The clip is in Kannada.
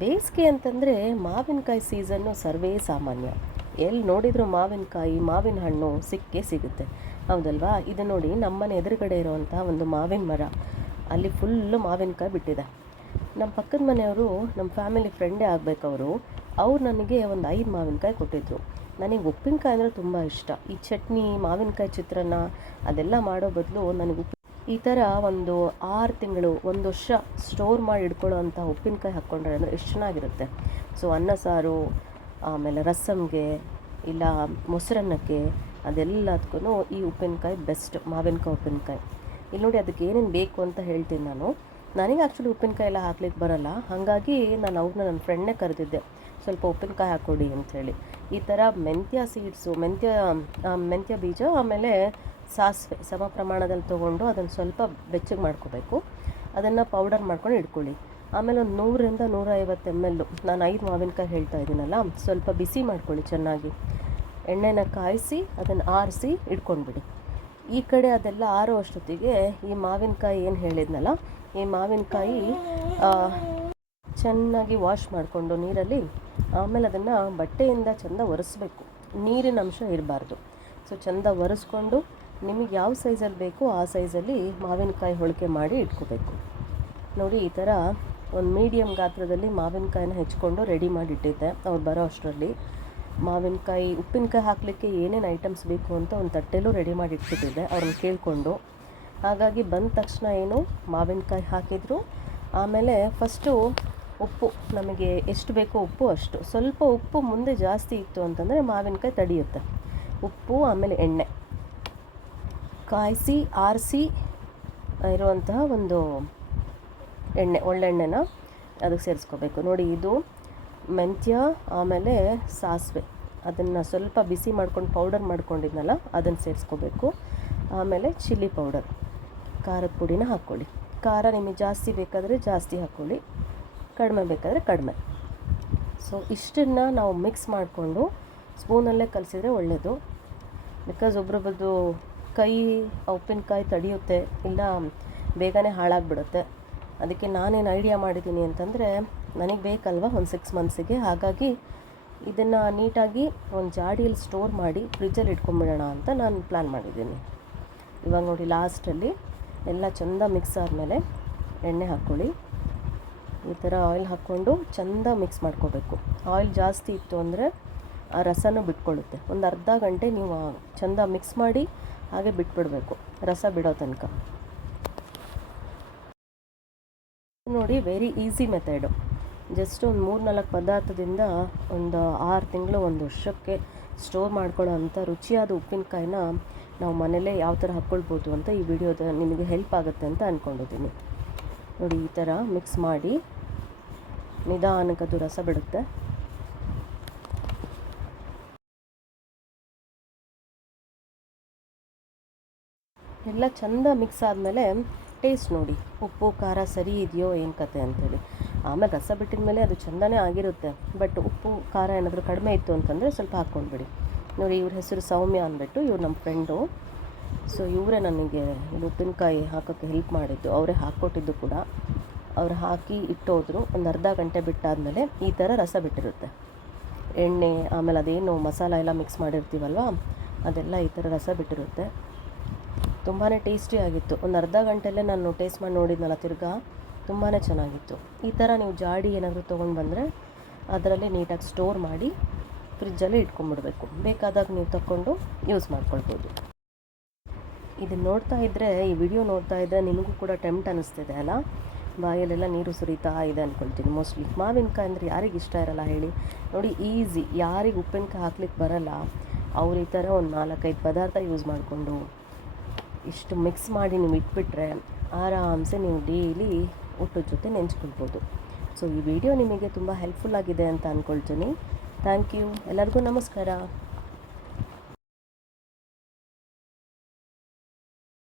ಬೇಸಿಗೆ ಅಂತಂದರೆ ಮಾವಿನಕಾಯಿ ಸೀಸನ್ನು ಸರ್ವೇ ಸಾಮಾನ್ಯ. ಎಲ್ಲಿ ನೋಡಿದರೂ ಮಾವಿನಕಾಯಿ, ಮಾವಿನ ಹಣ್ಣು ಸಿಕ್ಕೇ ಸಿಗುತ್ತೆ, ಹೌದಲ್ವಾ? ಇದು ನೋಡಿ, ನಮ್ಮನೆ ಎದುರುಗಡೆ ಇರುವಂಥ ಒಂದು ಮಾವಿನ ಮರ, ಅಲ್ಲಿ ಫುಲ್ಲು ಮಾವಿನಕಾಯಿ ಬಿಟ್ಟಿದೆ. ನಮ್ಮ ಪಕ್ಕದ ಮನೆಯವರು ನಮ್ಮ ಫ್ಯಾಮಿಲಿ ಫ್ರೆಂಡೇ ಆಗಬೇಕವರು. ಅವ್ರು ನನಗೆ ಒಂದು 5 ಮಾವಿನಕಾಯಿ ಕೊಟ್ಟಿದ್ದರು. ನನಗೆ ಉಪ್ಪಿನಕಾಯಿ ಅಂದರೆ ತುಂಬ ಇಷ್ಟ. ಈ ಚಟ್ನಿ, ಮಾವಿನಕಾಯಿ ಚಿತ್ರಾನ್ನ ಅದೆಲ್ಲ ಮಾಡೋ ಬದಲು ನನಗೆ ಈ ಥರ ಒಂದು 6 ತಿಂಗಳು, 1 ವರ್ಷ ಸ್ಟೋರ್ ಮಾಡಿ ಇಟ್ಕೊಳ್ಳೋ ಅಂಥ ಉಪ್ಪಿನಕಾಯಿ ಹಾಕ್ಕೊಂಡ್ರೆ ಅಂದರೆ ಎಷ್ಟು ಚೆನ್ನಾಗಿರುತ್ತೆ. ಸೊ ಅನ್ನ ಸಾರು, ಆಮೇಲೆ ರಸಮ್ಗೆ, ಇಲ್ಲ ಮೊಸರನ್ನಕ್ಕೆ, ಅದೆಲ್ಲದಕ್ಕೂ ಈ ಉಪ್ಪಿನಕಾಯಿ ಬೆಸ್ಟ್, ಮಾವಿನಕಾಯಿ ಉಪ್ಪಿನಕಾಯಿ. ಇಲ್ಲಿ ನೋಡಿ, ಅದಕ್ಕೆ ಏನೇನು ಬೇಕು ಅಂತ ಹೇಳ್ತೀನಿ ನಾನು. ನನಗೆ ಆ್ಯಕ್ಚುಲಿ ಉಪ್ಪಿನಕಾಯಿ ಎಲ್ಲ ಹಾಕ್ಲಿಕ್ಕೆ ಬರೋಲ್ಲ, ಹಾಗಾಗಿ ನಾನು ಅವ್ರನ್ನ ನನ್ನ ಫ್ರೆಂಡ್ನೇ ಕರೆದಿದ್ದೆ, ಸ್ವಲ್ಪ ಉಪ್ಪಿನಕಾಯಿ ಹಾಕ್ಕೊಡಿ ಅಂಥೇಳಿ. ಈ ಥರ ಮೆಂತ್ಯ ಸೀಡ್ಸು, ಮೆಂತ್ಯ ಬೀಜ, ಆಮೇಲೆ ಸಾಸಿವೆ ಸಮ ಪ್ರಮಾಣದಲ್ಲಿ ತೊಗೊಂಡು ಅದನ್ನು ಸ್ವಲ್ಪ ಬೆಚ್ಚಗೆ ಮಾಡ್ಕೋಬೇಕು. ಅದನ್ನು ಪೌಡರ್ ಮಾಡ್ಕೊಂಡು ಇಟ್ಕೊಳ್ಳಿ. ಆಮೇಲೆ ಒಂದು 100ರಿಂದ 150 ml, ನಾನು 5 ಮಾವಿನಕಾಯಿ ಹೇಳ್ತಾ ಇದ್ದೀನಲ್ಲ, ಸ್ವಲ್ಪ ಬಿಸಿ ಮಾಡ್ಕೊಳ್ಳಿ ಚೆನ್ನಾಗಿ. ಎಣ್ಣೆನ ಕಾಯಿಸಿ ಅದನ್ನು ಆರಿಸಿ ಇಟ್ಕೊಂಡ್ಬಿಡಿ. ಈ ಕಡೆ ಅದೆಲ್ಲ ಆರೋ ಅಷ್ಟೊತ್ತಿಗೆ ಈ ಮಾವಿನಕಾಯಿ ಏನು ಹೇಳಿದ್ನಲ್ಲ, ಈ ಮಾವಿನಕಾಯಿ ಚೆನ್ನಾಗಿ ವಾಶ್ ಮಾಡಿಕೊಂಡು ನೀರಲ್ಲಿ, ಆಮೇಲೆ ಅದನ್ನು ಬಟ್ಟೆಯಿಂದ ಚೆಂದ ಒರೆಸ್ಬೇಕು, ನೀರಿನ ಅಂಶ ಇರಬಾರ್ದು. ಸೊ ಚೆಂದ ಒರೆಸ್ಕೊಂಡು ನಿಮಗೆ ಯಾವ ಸೈಜಲ್ಲಿ ಬೇಕೋ ಆ ಸೈಜಲ್ಲಿ ಮಾವಿನಕಾಯಿ ಹೋಳಿಗೆ ಮಾಡಿ ಇಟ್ಕೋಬೇಕು. ನೋಡಿ, ಈ ಥರ ಒಂದು ಮೀಡಿಯಮ್ ಗಾತ್ರದಲ್ಲಿ ಮಾವಿನಕಾಯಿನ ಹೆಚ್ಕೊಂಡು ರೆಡಿ ಮಾಡಿ ಇಟ್ಟಿದ್ದೆ. ಅವ್ರು ಬರೋ ಅಷ್ಟರಲ್ಲಿ ಮಾವಿನಕಾಯಿ, ಉಪ್ಪಿನಕಾಯಿ ಹಾಕಲಿಕ್ಕೆ ಏನೇನು ಐಟಮ್ಸ್ ಬೇಕು ಅಂತ ಒಂದು ತಟ್ಟೆಲೂ ರೆಡಿ ಮಾಡಿ ಇಟ್ಬಿಟ್ಟಿದ್ದೆ ಅವ್ರನ್ನ ಕೇಳಿಕೊಂಡು. ಹಾಗಾಗಿ ಬಂದ ತಕ್ಷಣ ಏನು ಮಾವಿನಕಾಯಿ ಹಾಕಿದರು. ಆಮೇಲೆ ಫಸ್ಟು ಉಪ್ಪು, ನಮಗೆ ಎಷ್ಟು ಬೇಕೋ ಉಪ್ಪು ಅಷ್ಟು, ಸ್ವಲ್ಪ ಉಪ್ಪು ಮುಂದೆ ಜಾಸ್ತಿ ಇತ್ತು ಅಂತಂದರೆ ಮಾವಿನಕಾಯಿ ತಡೆಯುತ್ತೆ. ಉಪ್ಪು, ಆಮೇಲೆ ಎಣ್ಣೆ ಕಾಯಿಸಿ ಆರಿಸಿ ಇರುವಂತಹ ಒಂದು ಎಣ್ಣೆ, ಒಳ್ಳೆಣ್ಣೆನ ಅದಕ್ಕೆ ಸೇರಿಸ್ಕೋಬೇಕು. ನೋಡಿ, ಇದು ಮೆಂತ್ಯ, ಆಮೇಲೆ ಸಾಸಿವೆ, ಅದನ್ನು ಸ್ವಲ್ಪ ಬಿಸಿ ಮಾಡ್ಕೊಂಡು ಪೌಡರ್ ಮಾಡ್ಕೊಂಡಿದ್ನಲ್ಲ ಅದನ್ನು ಸೇರಿಸ್ಕೋಬೇಕು. ಆಮೇಲೆ ಚಿಲ್ಲಿ ಪೌಡರ್, ಖಾರದ ಪುಡಿನ ಹಾಕ್ಕೊಳ್ಳಿ. ಖಾರ ನಿಮಗೆ ಜಾಸ್ತಿ ಬೇಕಾದರೆ ಜಾಸ್ತಿ ಹಾಕ್ಕೊಳ್ಳಿ, ಕಡಿಮೆ ಬೇಕಾದರೆ ಕಡಿಮೆ. ಸೊ ಇಷ್ಟನ್ನು ನಾವು ಮಿಕ್ಸ್ ಮಾಡಿಕೊಂಡು ಸ್ಪೂನಲ್ಲೇ ಕಲಿಸಿದ್ರೆ ಒಳ್ಳೆಯದು. ಬಿಕಾಸ್ ಒಬ್ರೊಬ್ಬರದು ಕೈ ಉಪ್ಪಿನಕಾಯಿ ತಡೆಯುತ್ತೆ, ಇಲ್ಲ ಬೇಗನೆ ಹಾಳಾಗಿಬಿಡುತ್ತೆ. ಅದಕ್ಕೆ ನಾನೇನು ಐಡಿಯಾ ಮಾಡಿದ್ದೀನಿ ಅಂತಂದರೆ, ನನಗೆ ಬೇಕಲ್ವ ಒಂದು 6 ಮಂತ್ಸಿಗೆ, ಹಾಗಾಗಿ ಇದನ್ನು ನೀಟಾಗಿ ಒಂದು ಜಾಡಿಯಲ್ಲಿ ಸ್ಟೋರ್ ಮಾಡಿ ಫ್ರಿಜ್ಜಲ್ಲಿ ಇಟ್ಕೊಂಡ್ಬಿಡೋಣ ಅಂತ ನಾನು ಪ್ಲ್ಯಾನ್ ಮಾಡಿದ್ದೀನಿ. ಇವಾಗ ನೋಡಿ, ಲಾಸ್ಟಲ್ಲಿ ಎಲ್ಲ ಚೆಂದ ಮಿಕ್ಸ್ ಆದಮೇಲೆ ಎಣ್ಣೆ ಹಾಕ್ಕೊಳ್ಳಿ. ಈ ಥರ ಆಯಿಲ್ ಹಾಕ್ಕೊಂಡು ಚೆಂದ ಮಿಕ್ಸ್ ಮಾಡ್ಕೋಬೇಕು. ಆಯಿಲ್ ಜಾಸ್ತಿ ಇತ್ತು ಅಂದರೆ ಆ ರಸನೂ ಬಿಟ್ಕೊಳ್ಳುತ್ತೆ. ಒಂದು ಅರ್ಧ ಗಂಟೆ ನೀವು ಚೆಂದ ಮಿಕ್ಸ್ ಮಾಡಿ ಹಾಗೆ ಬಿಟ್ಬಿಡಬೇಕು, ರಸ ಬಿಡೋ ತನಕ. ನೋಡಿ, ವೆರಿ ಈಸಿ ಮೆಥಡು. ಜಸ್ಟ್ ಒಂದು 3-4 ಪದಾರ್ಥದಿಂದ ಒಂದು 6 ತಿಂಗಳು, 1 ವರ್ಷಕ್ಕೆ ಸ್ಟೋರ್ ಮಾಡ್ಕೊಳ್ಳೋ ಅಂಥ ರುಚಿಯಾದ ಉಪ್ಪಿನಕಾಯಿನ ನಾವು ಮನೇಲೇ ಯಾವ ಥರ ಹಾಕ್ಕೊಳ್ಬೋದು ಅಂತ ಈ ವಿಡಿಯೋದ ನಿಮಗೆ ಹೆಲ್ಪ್ ಆಗುತ್ತೆ ಅಂತ ಅಂದ್ಕೊಂಡಿದ್ದೀನಿ. ನೋಡಿ, ಈ ಥರ ಮಿಕ್ಸ್ ಮಾಡಿ ನಿಧಾನಕ್ಕದು ರಸ ಬಿಡುತ್ತೆ. ಎಲ್ಲ ಚೆಂದ ಮಿಕ್ಸ್ ಆದಮೇಲೆ ಟೇಸ್ಟ್ ನೋಡಿ, ಉಪ್ಪು ಖಾರ ಸರಿ ಇದೆಯೋ ಏನು ಕತೆ ಅಂಥೇಳಿ. ಆಮೇಲೆ ರಸ ಬಿಟ್ಟಿದ ಮೇಲೆ ಅದು ಚೆಂದನೇ ಆಗಿರುತ್ತೆ, ಬಟ್ ಉಪ್ಪು ಖಾರ ಏನಾದರೂ ಕಡಿಮೆ ಇತ್ತು ಅಂತಂದರೆ ಸ್ವಲ್ಪ ಹಾಕ್ಕೊಂಡ್ಬಿಡಿ. ನೋಡಿ, ಇವ್ರ ಹೆಸರು ಸೌಮ್ಯ ಅಂದ್ಬಿಟ್ಟು, ಇವ್ರು ನಮ್ಮ ಫ್ರೆಂಡು. ಸೊ ಇವರೇ ನನಗೆ ಇದು ಉಪ್ಪಿನಕಾಯಿ ಹಾಕೋಕ್ಕೆ ಹೆಲ್ಪ್ ಮಾಡಿದ್ದು, ಅವರೇ ಹಾಕ್ಕೊಟ್ಟಿದ್ದು ಕೂಡ. ಅವ್ರು ಹಾಕಿ ಇಟ್ಟೋದ್ರು. ಒಂದು ಅರ್ಧ ಗಂಟೆ ಬಿಟ್ಟಾದಮೇಲೆ ಈ ಥರ ರಸ ಬಿಟ್ಟಿರುತ್ತೆ. ಎಣ್ಣೆ, ಆಮೇಲೆ ಅದೇನು ಮಸಾಲ ಎಲ್ಲ ಮಿಕ್ಸ್ ಮಾಡಿರ್ತೀವಲ್ವ, ಅದೆಲ್ಲ ಈ ಥರ ರಸ ಬಿಟ್ಟಿರುತ್ತೆ. ತುಂಬಾ ಟೇಸ್ಟಿಯಾಗಿತ್ತು. ಒಂದು ಅರ್ಧ ಗಂಟೆಯಲ್ಲೇ ನಾನು ಟೇಸ್ಟ್ ಮಾಡಿ ನೋಡಿದ್ನಲ್ಲ ತಿರ್ಗಾ, ತುಂಬಾ ಚೆನ್ನಾಗಿತ್ತು. ಈ ಥರ ನೀವು ಜಾಡಿ ಏನಾದರೂ ತೊಗೊಂಡು ಬಂದರೆ ಅದರಲ್ಲಿ ನೀಟಾಗಿ ಸ್ಟೋರ್ ಮಾಡಿ ಫ್ರಿಜ್ಜಲ್ಲೇ ಇಟ್ಕೊಂಡ್ಬಿಡ್ಬೇಕು. ಬೇಕಾದಾಗ ನೀವು ತಗೊಂಡು ಯೂಸ್ ಮಾಡ್ಕೊಳ್ಬೋದು. ಇದನ್ನು ನೋಡ್ತಾ ಇದ್ದರೆ, ಈ ವಿಡಿಯೋ ನೋಡ್ತಾ ಇದ್ದರೆ ನಿಮಗೂ ಕೂಡ ಟೆಂಪ್ಟ್ ಅನ್ನಿಸ್ತಿದೆ ಅಲ್ಲ, ಬಾಯಲ್ಲೆಲ್ಲ ನೀರು ಸುರಿತಾ ಇದೆ ಅಂದ್ಕೊಳ್ತೀನಿ. ಮೋಸ್ಟ್ಲಿ ಮಾವಿನಕಾಯಿ ಅಂದರೆ ಯಾರಿಗೆ ಇಷ್ಟ ಇರಲ್ಲ ಹೇಳಿ. ನೋಡಿ, ಈಸಿ, ಯಾರಿಗೆ ಉಪ್ಪಿನಕಾಯಿ ಹಾಕ್ಲಿಕ್ಕೆ ಬರಲ್ಲ ಅವ್ರು ಈ ಥರ ಒಂದು 4-5 ಪದಾರ್ಥ ಯೂಸ್ ಮಾಡಿಕೊಂಡು ಇಷ್ಟು ಮಿಕ್ಸ್ ಮಾಡಿ ನೀವು ಇಟ್ಬಿಟ್ರೆ ಆರಾಮ್ಸೆ ನೀವು ಡೈಲಿ ಊಟದ ಜೊತೆ ನೆಂಚ್ಕೊಳ್ಬೋದು. ಸೊ ಈ ವಿಡಿಯೋ ನಿಮಗೆ ತುಂಬ ಹೆಲ್ಪ್ಫುಲ್ ಆಗಿದೆ ಅಂತ ಅಂದ್ಕೊಳ್ತೀನಿ. Thank you. ಎಲ್ಲರಿಗೂ ನಮಸ್ಕಾರ.